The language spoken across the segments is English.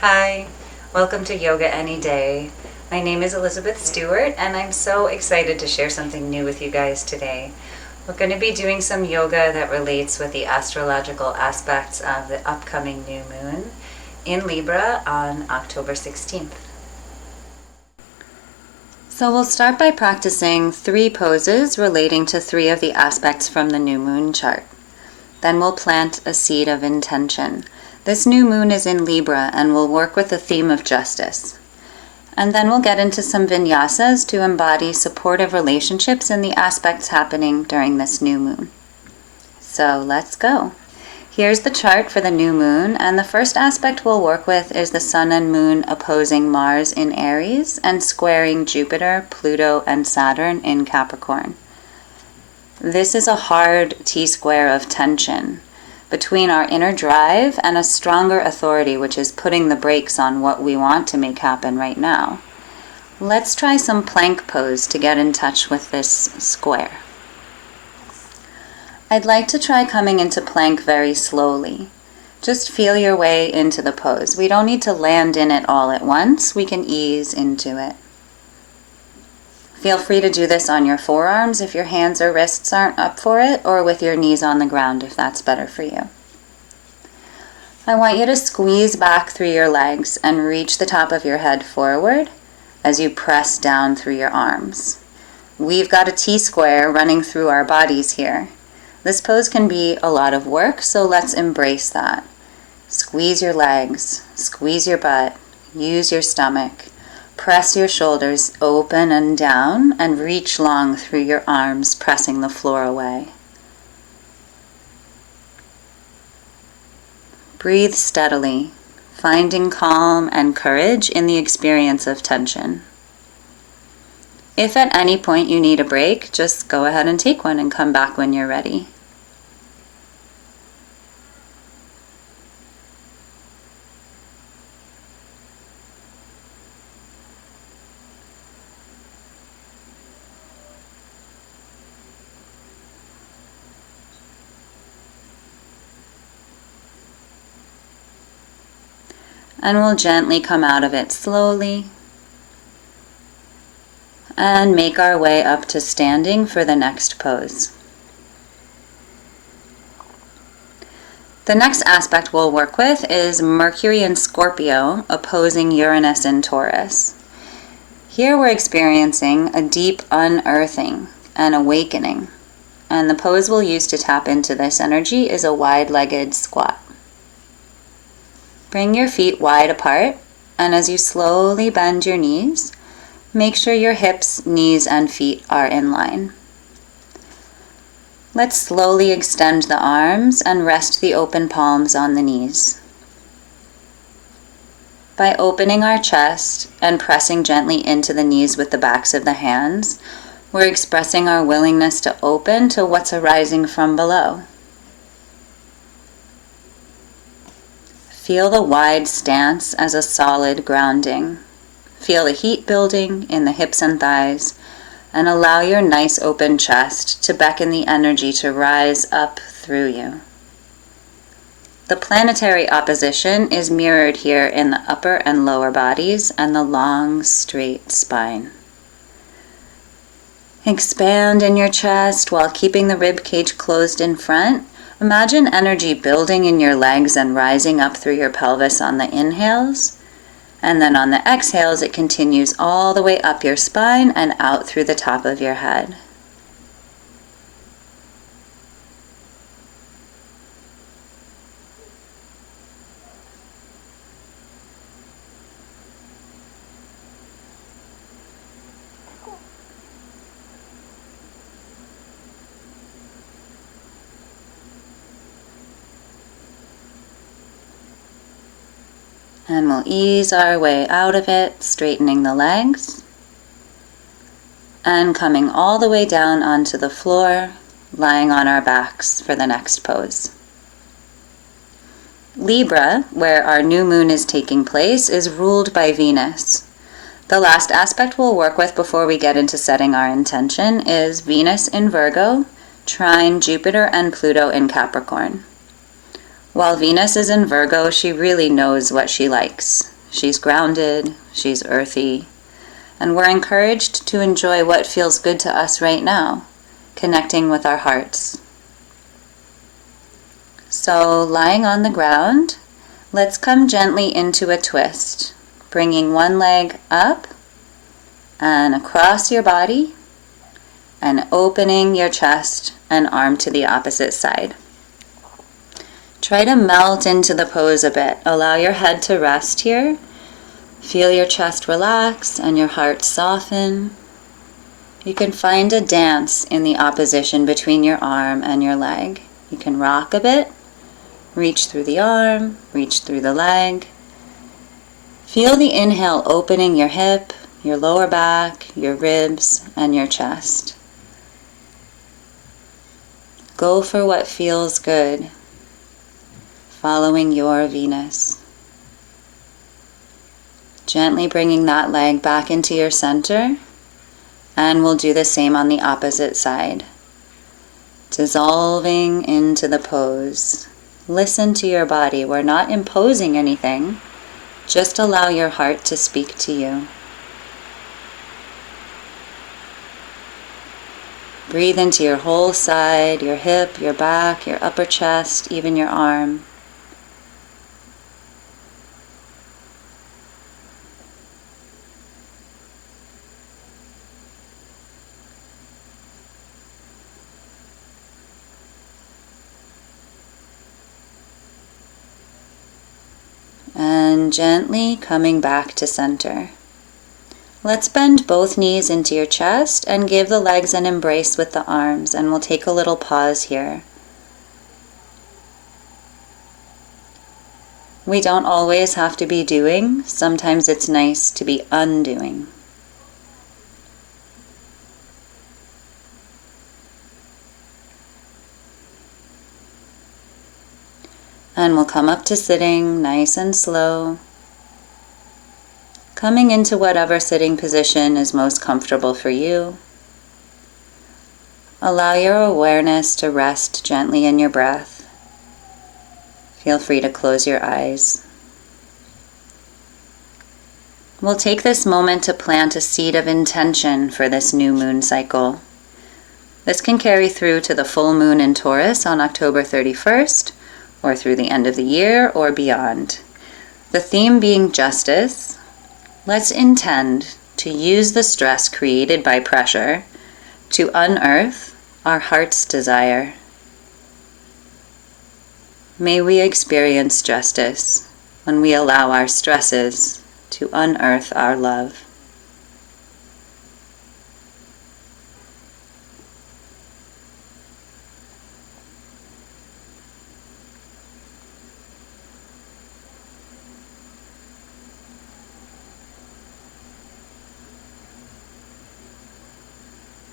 Hi, welcome to Yoga Any Day. My name is Elizabeth Stewart and I'm so excited to share something new with you guys today. We're going to be doing some yoga that relates with the astrological aspects of the upcoming new moon in Libra on October 16th. So we'll start by practicing 3 poses relating to 3 of the aspects from the new moon chart. Then we'll plant a seed of intention. This new moon is in Libra and will work with the theme of justice. And then we'll get into some vinyasas to embody supportive relationships in the aspects happening during this new moon. So let's go. Here's the chart for the new moon, and the first aspect we'll work with is the Sun and Moon opposing Mars in Aries and squaring Jupiter, Pluto, and Saturn in Capricorn. This is a hard T-square of tension between our inner drive and a stronger authority, which is putting the brakes on what we want to make happen right now. Let's try some plank pose to get in touch with this square. I'd like to try coming into plank very slowly. Just feel your way into the pose. We don't need to land in it all at once. We can ease into it. Feel free to do this on your forearms if your hands or wrists aren't up for it, or with your knees on the ground if that's better for you. I want you to squeeze back through your legs and reach the top of your head forward as you press down through your arms. We've got a T-square running through our bodies here. This pose can be a lot of work, so let's embrace that. Squeeze your legs, squeeze your butt, use your stomach. Press your shoulders open and down and reach long through your arms, pressing the floor away. Breathe steadily, finding calm and courage in the experience of tension. If at any point you need a break, just go ahead and take one and come back when you're ready. And we'll gently come out of it slowly and make our way up to standing for the next pose. The next aspect we'll work with is Mercury in Scorpio opposing Uranus in Taurus. Here we're experiencing a deep unearthing and awakening, and the pose we'll use to tap into this energy is a wide-legged squat. Bring your feet wide apart, and as you slowly bend your knees, make sure your hips, knees, and feet are in line. Let's slowly extend the arms and rest the open palms on the knees. By opening our chest and pressing gently into the knees with the backs of the hands, we're expressing our willingness to open to what's arising from below. Feel the wide stance as a solid grounding. Feel the heat building in the hips and thighs, and allow your nice open chest to beckon the energy to rise up through you. The planetary opposition is mirrored here in the upper and lower bodies and the long, straight spine. Expand in your chest while keeping the rib cage closed in front. Imagine energy building in your legs and rising up through your pelvis on the inhales, and then on the exhales it continues all the way up your spine and out through the top of your head. And we'll ease our way out of it, straightening the legs, and coming all the way down onto the floor, lying on our backs for the next pose. Libra, where our new moon is taking place, is ruled by Venus. The last aspect we'll work with before we get into setting our intention is Venus in Virgo, trine Jupiter and Pluto in Capricorn. While Venus is in Virgo, she really knows what she likes. she's grounded, she's earthy, and we're encouraged to enjoy what feels good to us right now, connecting with our hearts. So, lying on the ground, let's come gently into a twist, bringing one leg up and across your body, and opening your chest and arm to the opposite side. Try to melt into the pose a bit. Allow your head to rest here. Feel your chest relax and your heart soften. You can find a dance in the opposition between your arm and your leg. You can rock a bit, reach through the arm, reach through the leg. Feel the inhale opening your hip, your lower back, your ribs, and your chest. Go for what feels good, following your Venus. Gently bringing that leg back into your center, and we'll do the same on the opposite side. Dissolving into the pose. Listen to your body. We're not imposing anything. Just allow your heart to speak to you. Breathe into your whole side, your hip, your back, your upper chest, even your arm. And gently coming back to center. Let's bend both knees into your chest and give the legs an embrace with the arms, and we'll take a little pause here. We don't always have to be doing. Sometimes it's nice to be undoing. And we'll come up to sitting nice and slow, coming into whatever sitting position is most comfortable for you. Allow your awareness to rest gently in your breath. Feel free to close your eyes. We'll take this moment to plant a seed of intention for this new moon cycle. This can carry through to the full moon in Taurus on October 31st, or through the end of the year or beyond. The theme being justice. Let's intend to use the stress created by pressure to unearth our heart's desire. May we experience justice when we allow our stresses to unearth our love.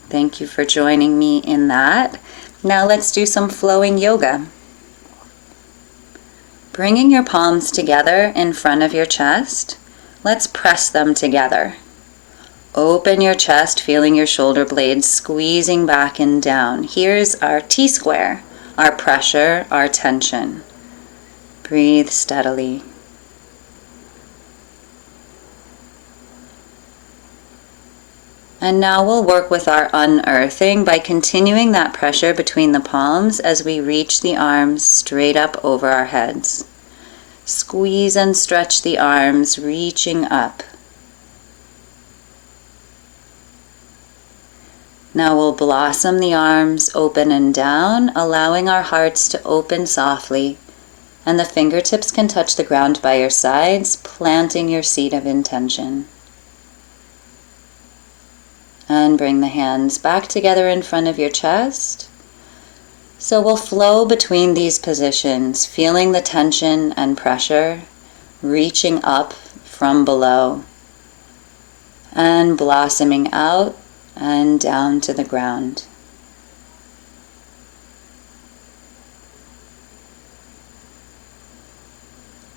Thank you for joining me in that. Now let's do some flowing yoga. Bringing your palms together in front of your chest, let's press them together. Open your chest, feeling your shoulder blades squeezing back and down. Here's our T-square, our pressure, our tension. Breathe steadily. And now we'll work with our unearthing by continuing that pressure between the palms as we reach the arms straight up over our heads. Squeeze and stretch the arms, reaching up. Now we'll blossom the arms open and down, allowing our hearts to open softly, and the fingertips can touch the ground by your sides, planting your seed of intention. And bring the hands back together in front of your chest. So we'll flow between these positions, feeling the tension and pressure, reaching up from below, and blossoming out and down to the ground.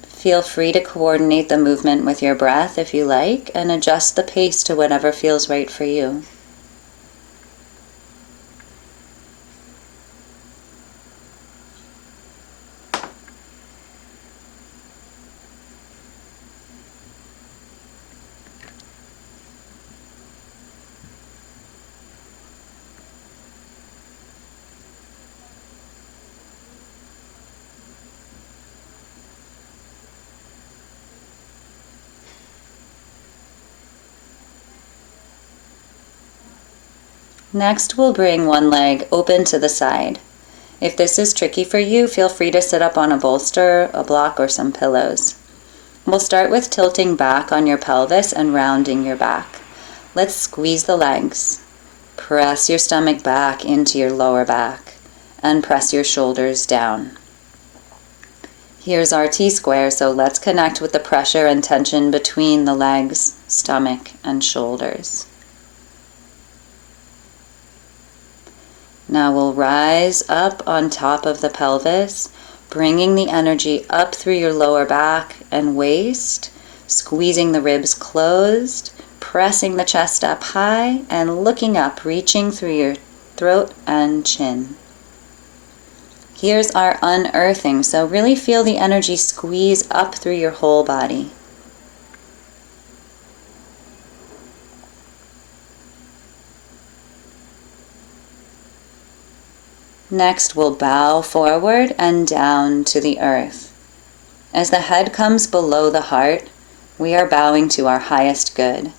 Feel free to coordinate the movement with your breath if you like, and adjust the pace to whatever feels right for you. Next, we'll bring one leg open to the side. If this is tricky for you, feel free to sit up on a bolster, a block, or some pillows. We'll start with tilting back on your pelvis and rounding your back. Let's squeeze the legs. Press your stomach back into your lower back and press your shoulders down. Here's our T-square, so let's connect with the pressure and tension between the legs, stomach, and shoulders. Now we'll rise up on top of the pelvis, bringing the energy up through your lower back and waist, squeezing the ribs closed, pressing the chest up high, and looking up, reaching through your throat and chin. Here's our unearthing, so really feel the energy squeeze up through your whole body. Next, we'll bow forward and down to the earth. As the head comes below the heart, we are bowing to our highest good,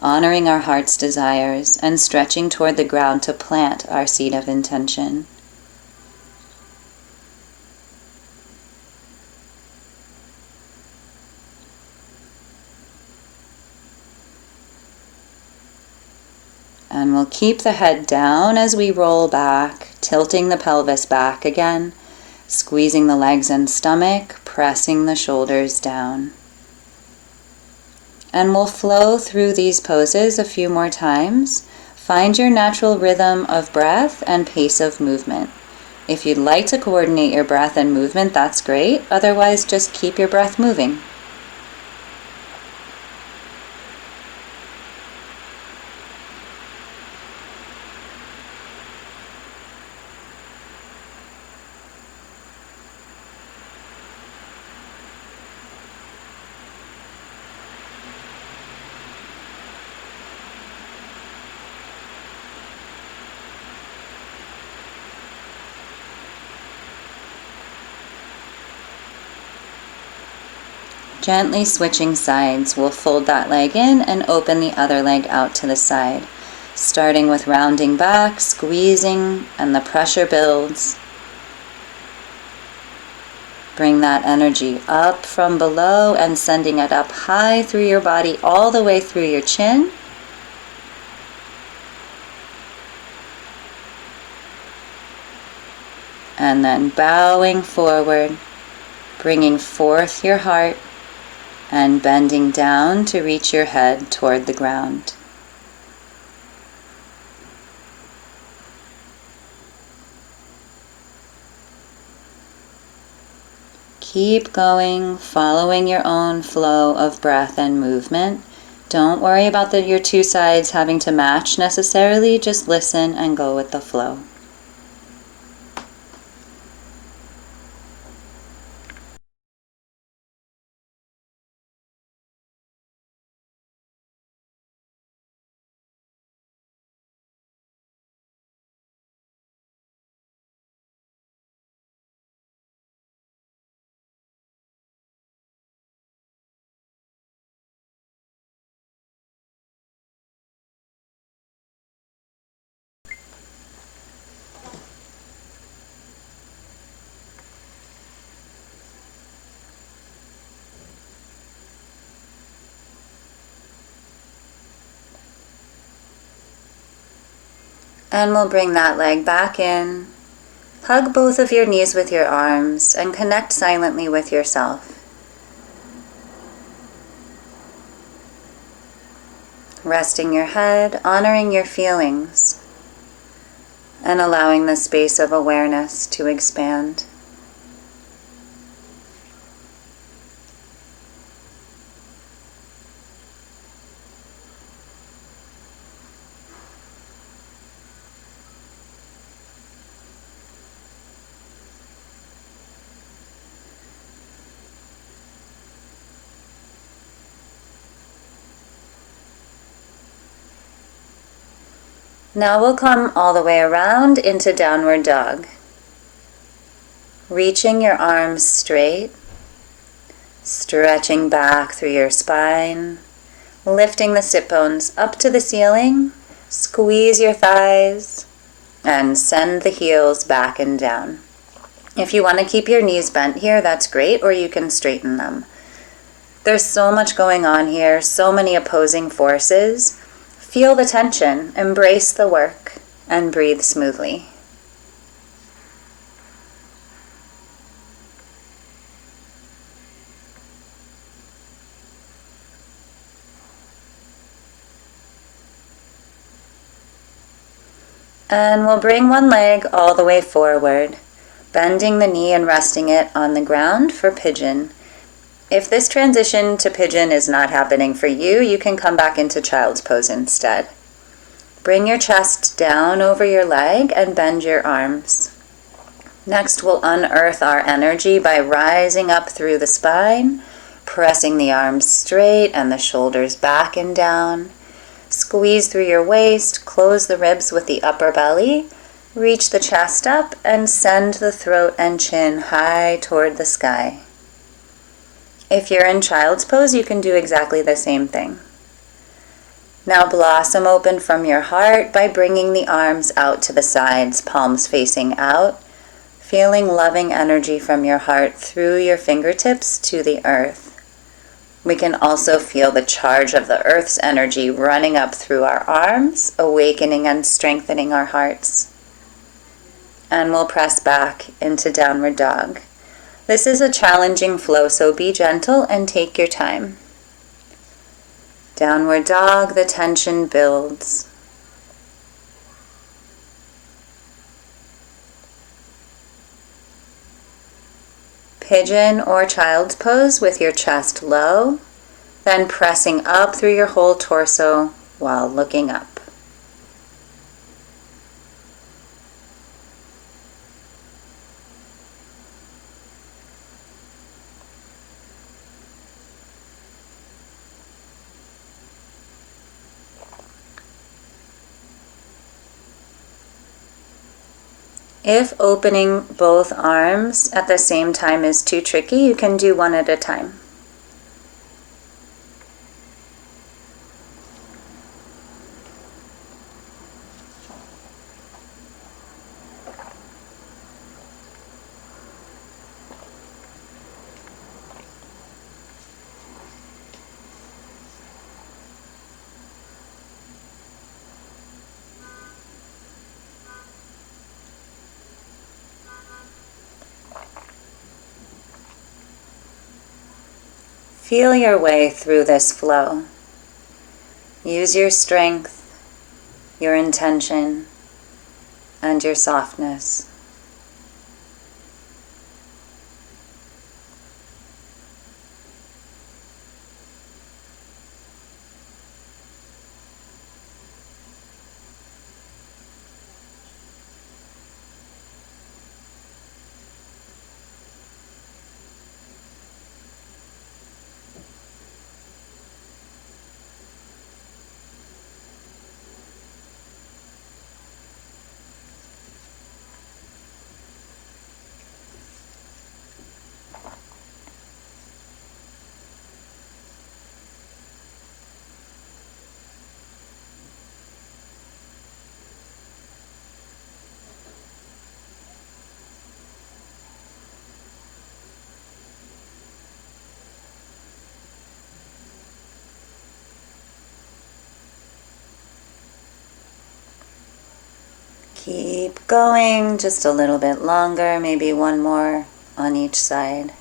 honoring our heart's desires and stretching toward the ground to plant our seed of intention. And we'll keep the head down as we roll back, tilting the pelvis back again, squeezing the legs and stomach, pressing the shoulders down. And we'll flow through these poses a few more times. Find your natural rhythm of breath and pace of movement. If you'd like to coordinate your breath and movement, that's great. Otherwise, just keep your breath moving. Gently switching sides, we'll fold that leg in and open the other leg out to the side. Starting with rounding back, squeezing, and the pressure builds. Bring that energy up from below and sending it up high through your body, all the way through your chin. And then bowing forward, bringing forth your heart, and bending down to reach your head toward the ground. Keep going, following your own flow of breath and movement. Don't worry about your two sides having to match necessarily, just listen and go with the flow. And we'll bring that leg back in. Hug both of your knees with your arms and connect silently with yourself. Resting your head, honoring your feelings, and allowing the space of awareness to expand. Now we'll come all the way around into downward dog. Reaching your arms straight, stretching back through your spine, lifting the sit bones up to the ceiling, Squeeze your thighs and send the heels back and down. If you want to keep your knees bent here, that's great, or you can straighten them. There's so much going on here, so many opposing forces. Feel the tension, embrace the work, and breathe smoothly. And we'll bring one leg all the way forward, bending the knee and resting it on the ground for pigeon. If this transition to pigeon is not happening for you, you can come back into child's pose instead. Bring your chest down over your leg and bend your arms. Next, we'll unearth our energy by rising up through the spine, pressing the arms straight and the shoulders back and down. Squeeze through your waist, close the ribs with the upper belly, reach the chest up, and send the throat and chin high toward the sky. If you're in child's pose, you can do exactly the same thing. Now blossom open from your heart by bringing the arms out to the sides, palms facing out, feeling loving energy from your heart through your fingertips to the earth. We can also feel the charge of the earth's energy running up through our arms, awakening and strengthening our hearts. And we'll press back into downward dog. This is a challenging flow, so be gentle and take your time. Downward dog, the tension builds. Pigeon or child's pose with your chest low, then pressing up through your whole torso while looking up. If opening both arms at the same time is too tricky, you can do one at a time. Feel your way through this flow. Use your strength, your intention, and your softness. Keep going just a little bit longer, maybe one more on each side.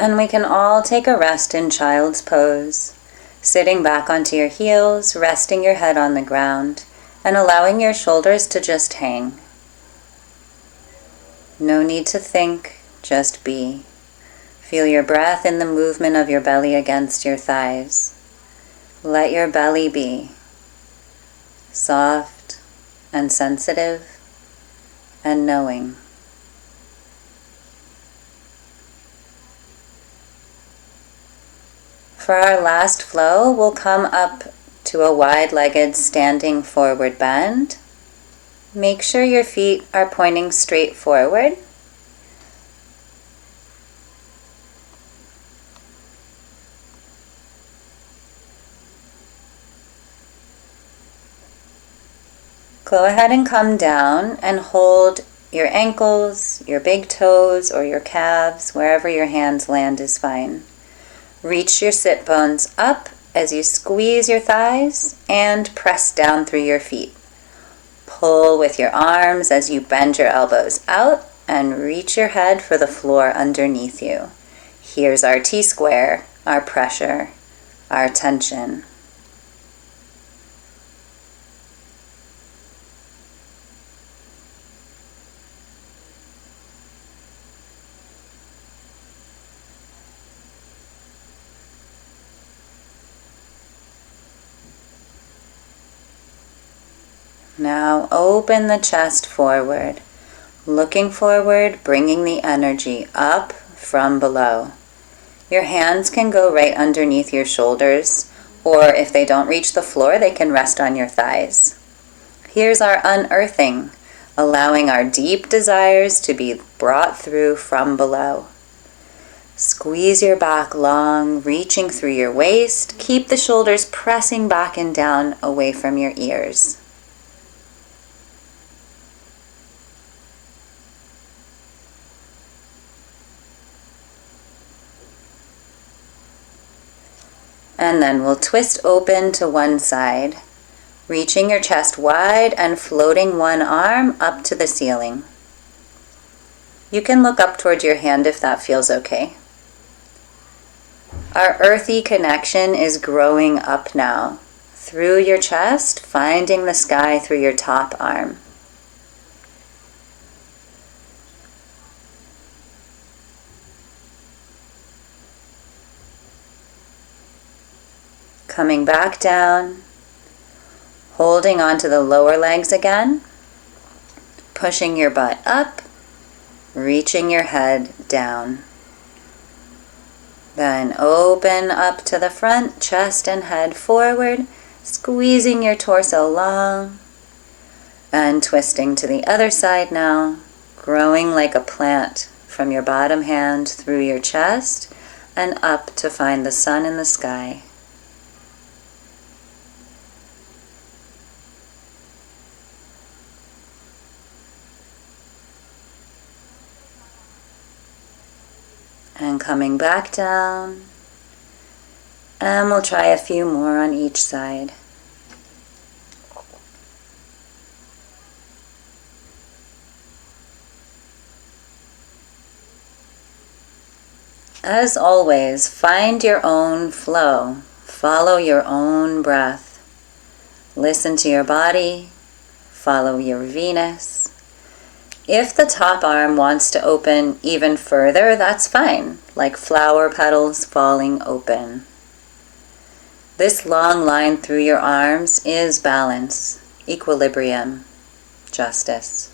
And we can all take a rest in child's pose, sitting back onto your heels, resting your head on the ground, and allowing your shoulders to just hang. No need to think, just be. Feel your breath in the movement of your belly against your thighs. Let your belly be soft and sensitive and knowing. For our last flow, we'll come up to a wide-legged standing forward bend. Make sure your feet are pointing straight forward. Go ahead and come down and hold your ankles, your big toes, or your calves, wherever your hands land is fine. Reach your sit bones up as you squeeze your thighs and press down through your feet. Pull with your arms as you bend your elbows out and reach your head for the floor underneath you. Here's our T-square, our pressure, our tension. Now open the chest forward, looking forward, bringing the energy up from below. Your hands can go right underneath your shoulders, or if they don't reach the floor, they can rest on your thighs. Here's our unearthing, allowing our deep desires to be brought through from below. Squeeze your back long, reaching through your waist. Keep the shoulders pressing back and down away from your ears. And then we'll twist open to one side, reaching your chest wide and floating one arm up to the ceiling. You can look up towards your hand if that feels okay. Our earthy connection is growing up now, through your chest, finding the sky through your top arm. Coming back down, holding onto the lower legs again, pushing your butt up, reaching your head down. Then open up to the front, chest and head forward, squeezing your torso long, and twisting to the other side now, growing like a plant from your bottom hand through your chest and up to find the sun in the sky. And coming back down, and we'll try a few more on each side. As always, find your own flow, follow your own breath, listen to your body, follow your Venus. If the top arm wants to open even further, that's fine, like flower petals falling open. This long line through your arms is balance, equilibrium, justice.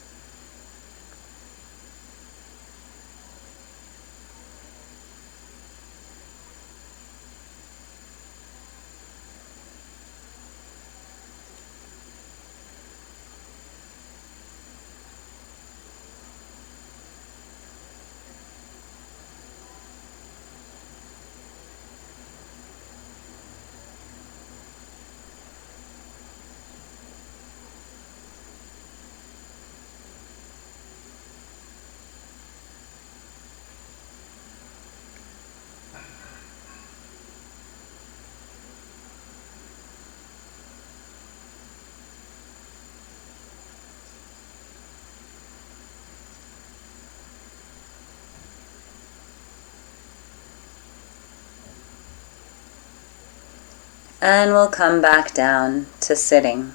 And we'll come back down to sitting.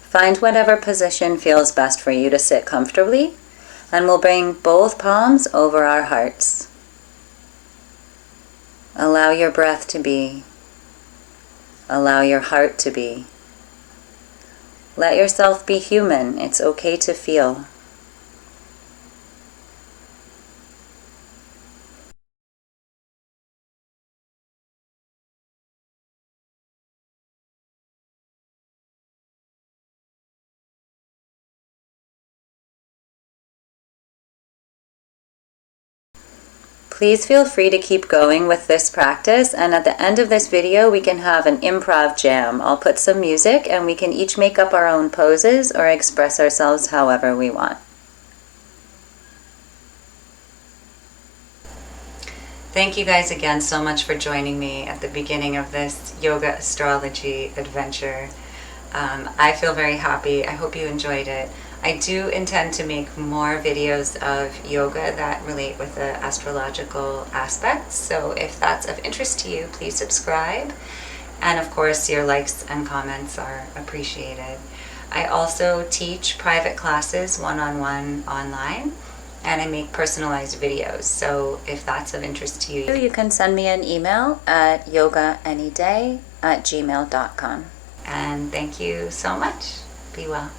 Find whatever position feels best for you to sit comfortably. And we'll bring both palms over our hearts. Allow your breath to be. Allow your heart to be. Let yourself be human. It's okay to feel. Please feel free to keep going with this practice, and at the end of this video we can have an improv jam. I'll put some music and we can each make up our own poses or express ourselves however we want. Thank you guys again so much for joining me at the beginning of this yoga astrology adventure. I feel very happy. I hope you enjoyed it. I do intend to make more videos of yoga that relate with the astrological aspects, so if that's of interest to you, please subscribe. And of course, your likes and comments are appreciated. I also teach private classes one-on-one online, and I make personalized videos, so if that's of interest to you, you can send me an email at yogaanyday@gmail.com. And thank you so much. Be well.